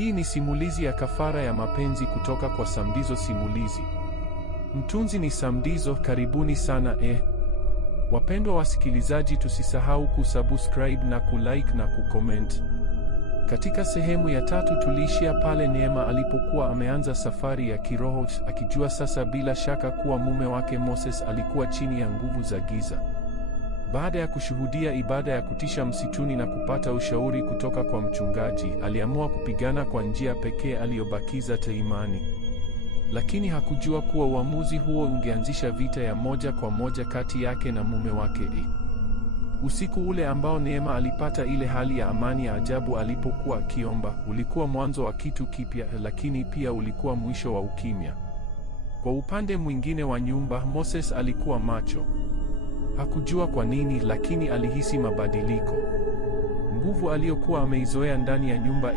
Hii ni simulizi ya kafara ya mapenzi kutoka kwa Samdizo Simulizi. Mtunzi ni Samdizo, karibuni sana. Wapendwa wasikilizaji, tusisahau kusubscribe na kulike na kucomment. Katika sehemu ya 3 tuliishia pale Neema alipokuwa ameanza safari ya kiroho, akijua sasa bila shaka kuwa mume wake Moses alikuwa chini ya nguvu za giza. Baada ya kushuhudia ibada ya kutisha msituni na kupata ushauri kutoka kwa mchungaji, aliamua kupigana kwa njia pekee aliyobakiza imani. Lakini hakujua kuwa uamuzi huo ungeanzisha vita ya moja kwa moja kati yake na mume wake. Usiku ule ambao Neema alipata ile hali ya amani ya ajabu alipokuwa akiomba, ulikuwa mwanzo wa kitu kipya, lakini pia ulikuwa mwisho wa ukimya. Kwa upande mwingine wa nyumba, Moses alikuwa macho. Hakujua kwa nini, lakini alihisi mabadiliko. Nguvu aliyokuwa ameizoea ndani ya nyumba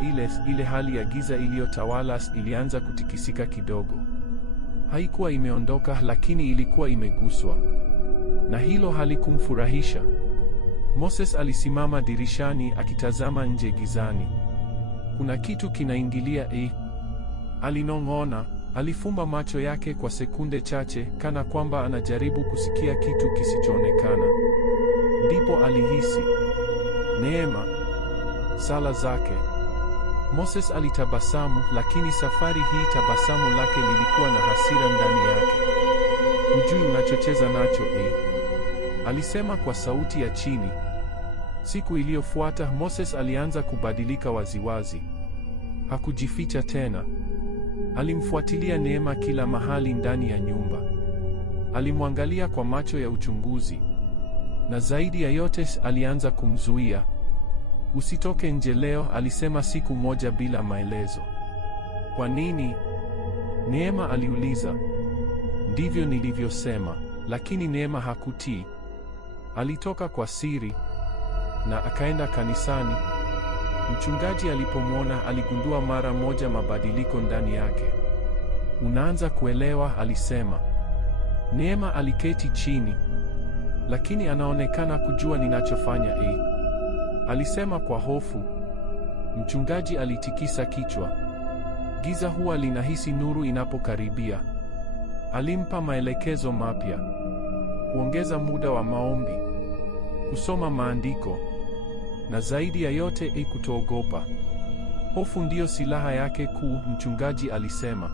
ile hali ya giza iliyotawala ilianza kutikisika kidogo. Haikuwa imeondoka, lakini ilikuwa imeguswa. Na hilo halikumfurahisha. Moses alisimama dirishani akitazama nje gizani. Kuna kitu kinaingilia, alinong'ona. Alifumba macho yake kwa sekunde chache, kana kwamba anajaribu kusikia kitu kisichoonekana. Ndipo alihisi Neema, sala zake. Moses alitabasamu, lakini safari hii tabasamu lake lilikuwa na hasira ndani yake. Hujui unachocheza nacho, alisema kwa sauti ya chini. Siku iliyofuata Moses alianza kubadilika waziwazi. Hakujificha tena. Alimfuatilia Neema kila mahali ndani ya nyumba. Alimwangalia kwa macho ya uchunguzi. Na zaidi ya yote, alianza kumzuia. Usitoke nje leo, alisema siku moja bila maelezo. Kwa nini? Neema aliuliza. Ndivyo nilivyosema, lakini Neema hakutii. Alitoka kwa siri na akaenda kanisani. Mchungaji alipomwona aligundua mara moja mabadiliko ndani yake. Unaanza kuelewa, alisema. Neema aliketi chini. Lakini anaonekana kujua ninachofanya, alisema kwa hofu. Mchungaji alitikisa kichwa. Giza huwa linahisi nuru inapokaribia. Alimpa maelekezo mapya. Kuongeza muda wa maombi, kusoma maandiko, na zaidi ya yote kutoogopa. Hofu ndiyo silaha yake kuu, mchungaji alisema.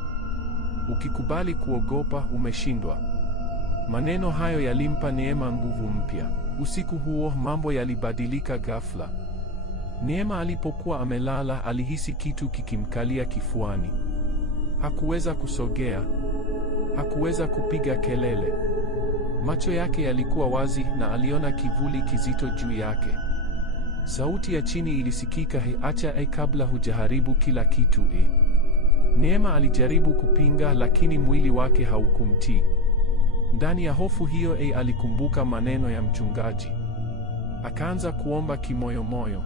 Ukikubali kuogopa, umeshindwa. Maneno hayo yalimpa Neema nguvu mpya. Usiku huo mambo yalibadilika ghafla. Neema alipokuwa amelala, alihisi kitu kikimkalia kifuani. Hakuweza kusogea. Hakuweza kupiga kelele. Macho yake yalikuwa wazi na aliona kivuli kizito juu yake. Sauti ya chini ilisikika, acha kabla hujaharibu kila kitu. Neema alijaribu kupinga, lakini mwili wake haukumtii. Ndani ya hofu hiyo alikumbuka maneno ya mchungaji. Akaanza kuomba kimoyomoyo.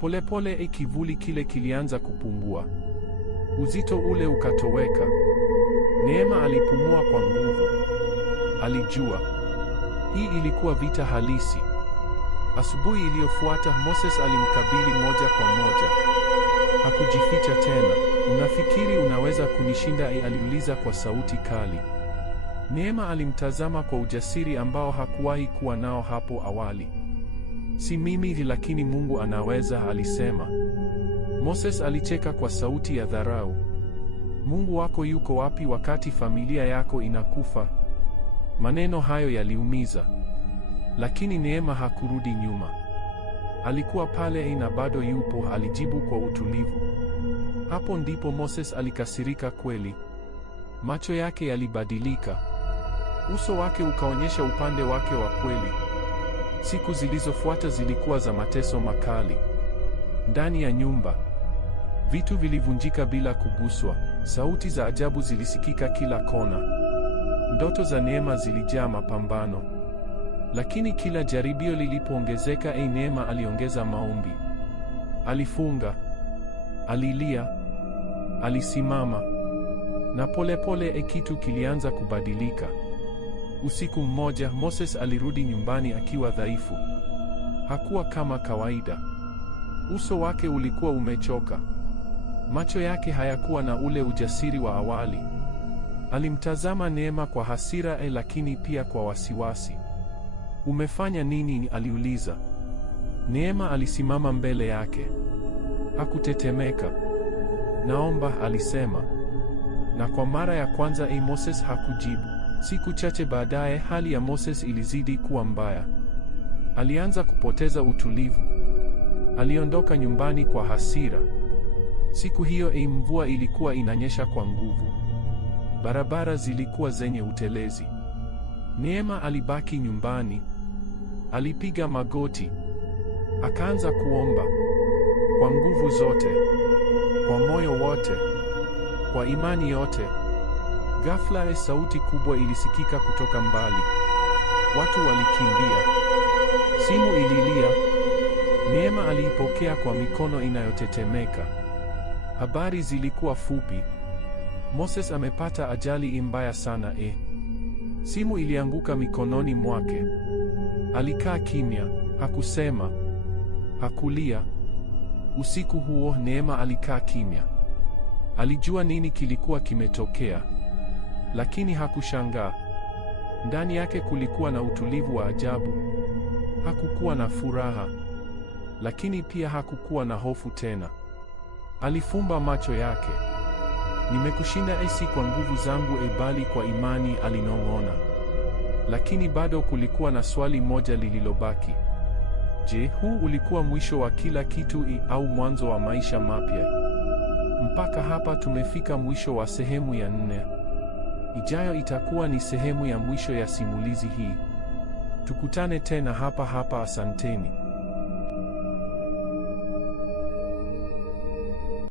Polepole kivuli kile kilianza kupungua. Uzito ule ukatoweka. Neema alipumua kwa nguvu. Alijua hii ilikuwa vita halisi. Asubuhi iliyofuata Moses alimkabili moja kwa moja. Hakujificha tena. Unafikiri unaweza kunishinda? Aliuliza kwa sauti kali. Neema alimtazama kwa ujasiri ambao hakuwahi kuwa nao hapo awali. Si mimi, lakini Mungu anaweza, alisema. Moses alicheka kwa sauti ya dharau. Mungu wako yuko wapi wakati familia yako inakufa? Maneno hayo yaliumiza. Lakini Neema hakurudi nyuma. Alikuwa pale na bado yupo, alijibu kwa utulivu. Hapo ndipo Moses alikasirika kweli. Macho yake yalibadilika. Uso wake ukaonyesha upande wake wa kweli. Siku zilizofuata zilikuwa za mateso makali. Ndani ya nyumba, vitu vilivunjika bila kuguswa. Sauti za ajabu zilisikika kila kona. Ndoto za Neema zilijaa mapambano. Lakini kila jaribio lilipoongezeka, Neema aliongeza maombi. Alifunga. Alilia. Alisimama. Na polepole kitu kilianza kubadilika. Usiku mmoja Moses alirudi nyumbani akiwa dhaifu. Hakuwa kama kawaida. Uso wake ulikuwa umechoka. Macho yake hayakuwa na ule ujasiri wa awali. Alimtazama Neema kwa hasira, lakini pia kwa wasiwasi. Umefanya nini? Aliuliza. Neema alisimama mbele yake. Hakutetemeka. Naomba, alisema. Na kwa mara ya kwanza Moses hakujibu. Siku chache baadaye hali ya Moses ilizidi kuwa mbaya. Alianza kupoteza utulivu. Aliondoka nyumbani kwa hasira. Siku hiyo mvua ilikuwa inanyesha kwa nguvu. Barabara zilikuwa zenye utelezi. Neema alibaki nyumbani. Alipiga magoti. Akaanza kuomba. Kwa nguvu zote. Kwa moyo wote. Kwa imani yote. Ghafla sauti kubwa ilisikika kutoka mbali. Watu walikimbia. Simu ililia. Neema aliipokea kwa mikono inayotetemeka. Habari zilikuwa fupi. Moses amepata ajali mbaya sana. Simu ilianguka mikononi mwake. Alikaa kimya, hakusema, hakulia. Usiku huo Neema alikaa kimya. Alijua nini kilikuwa kimetokea, lakini hakushangaa. Ndani yake kulikuwa na utulivu wa ajabu. Hakukuwa na furaha, lakini pia hakukuwa na hofu tena. Alifumba macho yake. Nimekushinda, si kwa nguvu zangu, bali kwa imani, alinong'ona. Lakini bado kulikuwa na swali moja lililobaki. Je, huu ulikuwa mwisho wa kila kitu au mwanzo wa maisha mapya? Mpaka hapa tumefika mwisho wa sehemu ya 4. Ijayo itakuwa ni sehemu ya mwisho ya simulizi hii. Tukutane tena hapa hapa. Asanteni.